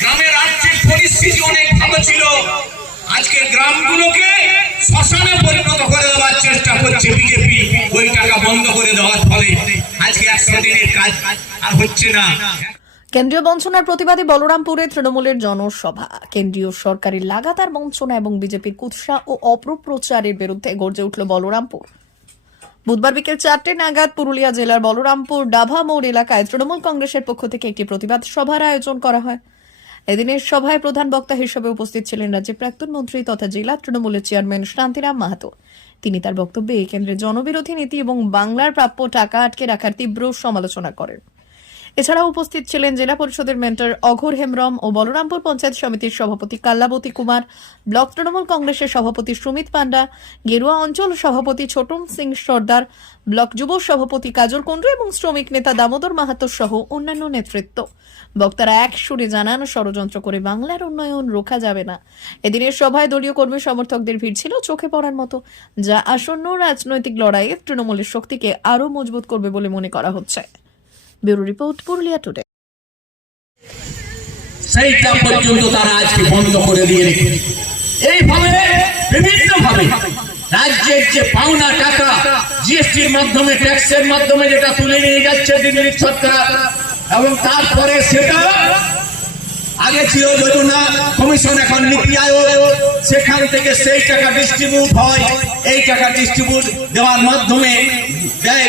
গ্রামের আর্থিক পরিস্থিতি অনেক ভালো ছিল। আজকে গ্রামগুলোকে শ্মশানে পরিণত করে দেওয়ার চেষ্টা করছে বিজেপি। ওই টাকা বন্ধ করে দেওয়ার ফলে আজকে একশো দিনের কাজ আর হচ্ছে না। কেন্দ্রীয় বঞ্চনার প্রতিবাদে বলরামপুরে তৃণমূলের জনসভা। কেন্দ্রীয় সরকারের লাগাতার বঞ্চনা এবং বিজেপির কুৎসা ও অপপ্রচারের বিরুদ্ধে গর্জে উঠল বলরামপুর। বুধবার বিকেল চারটে নাগাদ পুরুলিয়া জেলার বলরামপুর ডাভা মোড় এলাকায় তৃণমূল কংগ্রেসের পক্ষ থেকে একটি প্রতিবাদ সভার আয়োজন করা হয়। এদিনের সভায় প্রধান বক্তা হিসেবে উপস্থিত ছিলেন রাজ্যের প্রাক্তন মন্ত্রী তথা জেলা তৃণমূলের চেয়ারম্যান শান্তিরাম মাহাতো। তিনি তার বক্তব্যে কেন্দ্রে জনবিরোধী নীতি এবং বাংলার প্রাপ্য টাকা আটকে রাখার তীব্র সমালোচনা করেন। এছাড়াও উপস্থিত ছিলেন জেলা পরিষদের মেন্টর অঘোর হেমব্রম ও বলরামপুর পঞ্চায়েত সমিতির সভাপতি কাল্লাবতী কুমার, ব্লক তৃণমূল কংগ্রেসের সভাপতি সুমিত পান্ডা গেরুয়া অঞ্চল সভাপতি ছোটন সিং সর্দার, ব্লক যুব সভাপতি কাজল কুণ্ডু এবং শ্রমিক নেতা দামোদর মাহাতো সহ অন্যান্য নেতৃত্ব। বক্তারা এক সুরে জানান, ষড়যন্ত্র করে বাংলার উন্নয়ন রোখা যাবে না। এদিনের সভায় দলীয় কর্মী সমর্থকদের ভিড় ছিল চোখে পড়ার মতো, যা আসন্ন রাজনৈতিক লড়াইয়ে তৃণমূলের শক্তিকে আরও মজবুত করবে বলে মনে করা হচ্ছে। Bureau report Purulia today. সেইটা পর্যন্ত তারা আজকে বন্ধ করে দিয়ে রেখেছে। এইভাবে বিভিন্ন ভাবে, রাজ্যের যে পাওনা টাকা, জিএসটির মাধ্যমে, ট্যাক্সের মাধ্যমে যেটা তুলে নিয়ে যাচ্ছে দিল্লির সরকার, এবং তারপরে সেটা আগে ছিল যোজনা কমিশন এখন নীতি আয়োগ, সেখান থেকে সেই টাকা ডিস্ট্রিবিউট হয়। এই টাকা ডিস্ট্রিবিউট দেওয়ার মাধ্যমে দেয়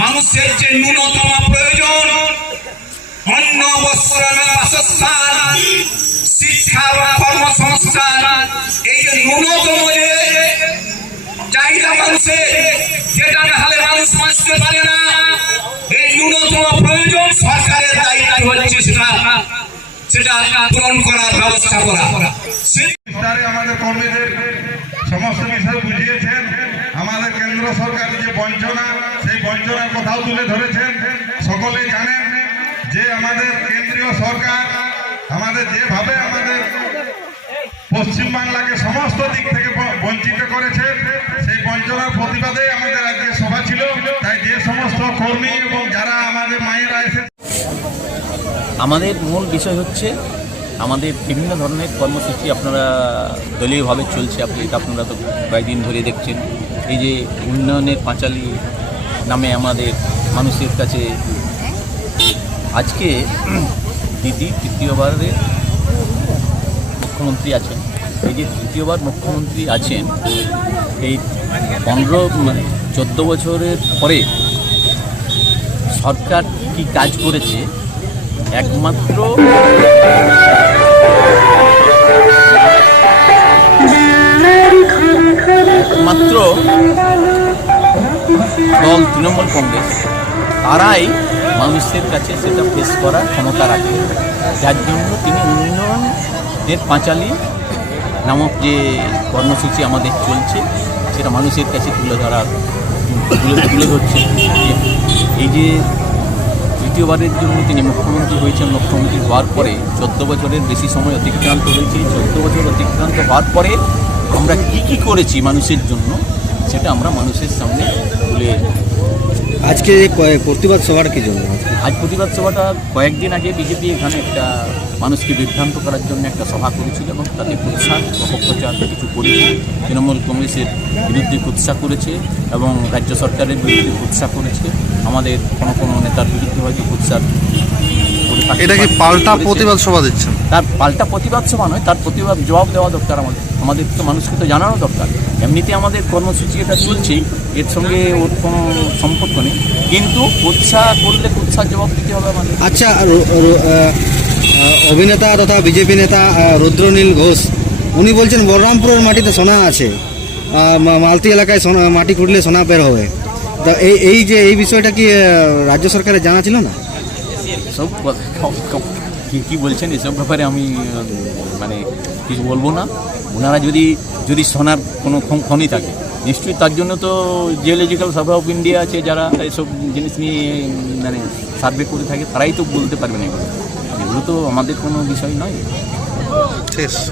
মানুষের যে ন্যূনতম প্রয়োজন, অন্ন, বস্ত্র, বাসস্থান, শিক্ষা বা কর্মসংস্থান, এই যে ন্যূনতম যে চাহিদা মানুষের, যেটা না হলে মানুষ বাঁচতে পারে না, এই ন্যূনতম প্রয়োজন সরকারের দায়িত্ব হচ্ছে সেটা সেটা পূরণ করার ব্যবস্থা করা। আমাদের কর্মীদের সমস্ত বিষয় বুঝিয়েছেন। আমাদের কেন্দ্র সরকার যে বঞ্চনা কথাও তুলে ধরেছেন। সকলে জানেন যে আমাদের কেন্দ্রীয় সরকার, আমাদের যেভাবে আমাদের পশ্চিমবাংলাকে সমস্ত দিক থেকে বঞ্চিত করেছে, সেই বঞ্চনার প্রতিবাদে আমাদের আজকে সভা ছিল। তাই যে সমস্ত কর্মী এবং যারা আমাদের মায়েরা এসে আমাদের মূল বিষয় হচ্ছে আমাদের বিভিন্ন ধরনের কর্মসূচি আপনারা দলীয়ভাবে চলছে। আপনি আপনারা তো কয়েকদিন ধরে দেখছেন। এই যে উন্নয়নের পাঁচালী নামে আমাদের মানুষের কাছে আজকে দিদি তৃতীয়বারের মুখ্যমন্ত্রী আছেন। এই যে তৃতীয়বার মুখ্যমন্ত্রী আছেন, এই পনেরো মানে চোদ্দ বছরের পরে সরকার কি কাজ করেছে? একমাত্র একমাত্র দল তৃণমূল কংগ্রেস। তারাই মানুষের কাছে সেটা ফেস করার ক্ষমতা রাখে। যার জন্য তিনি উন্নয়নের পাঁচালী নামক যে কর্মসূচি আমাদের চলছে, সেটা মানুষের কাছে তুলে ধরা, তুলে তুলে ধরছে। এই যে তৃতীয়বারের জন্য তিনি মুখ্যমন্ত্রী হয়েছেন, মুখ্যমন্ত্রী হওয়ার পরে চোদ্দ বছরের বেশি সময় অতিক্রান্ত হয়েছে। চোদ্দ বছর অতিক্রান্ত হওয়ার পরে আমরা কি কি করেছি মানুষের জন্য, সেটা আমরা মানুষের সামনে তুলে আজকে এই প্রতিবাদ সভার কি জন্য? আজ প্রতিবাদ সভাটা কয়েকদিন আগে বিজেপি এখানে একটা মানুষকে বিভ্রান্ত করার জন্য একটা সভা করেছিল এবং তাতে কুৎসা অপপ্রচার কিছু করেছে। তৃণমূল কংগ্রেসের বিরুদ্ধে কুৎসা করেছে এবং রাজ্য সরকারের বিরুদ্ধে কুৎসা করেছে। আমাদের কোনো কোনো নেতার বিরুদ্ধে হয়তো কুৎসার এটা কি পাল্টা প্রতিবাদ সভা দিচ্ছেন? তার পাল্টা প্রতিবাদ সভা নয় তার প্রতিবাদ জবাব দেওয়া দরকার আমাদের। আমাদের তো মানুষকে তো জানানো দরকার। এমনিতে আমাদের কর্মসূচি এটা চলছেই এর সঙ্গে ওর কোনো সম্পর্ক নেই। কিন্তু উৎসাহ করলে উৎসাহ জবাব দিতে হবে আমাদের। আচ্ছা অভিনেতা তথা বিজেপি নেতা রুদ্রনীল ঘোষ উনি বলছেন বলরামপুরের মাটিতে সোনা আছে। মালতি এলাকায় সোনা মাটি খুঁড়লে সোনা বের হবে। তা এই এই যে এই বিষয়টা কি রাজ্য সরকারের জানা ছিল না? সব কি, কী বলছেন এসব ব্যাপারে আমি মানে কিছু বলব না। ওনারা যদি যদি সোনার কোনো খনি থাকে, নিশ্চয়ই তার জন্য তো জিওলজিক্যাল সার্ভে অফ ইন্ডিয়া আছে, যারা এসব জিনিস নিয়ে মানে সার্ভে করে থাকে, তারাই তো বলতে পারবে এগুলো। এগুলো তো আমাদের কোনো বিষয় নয়। শেষ।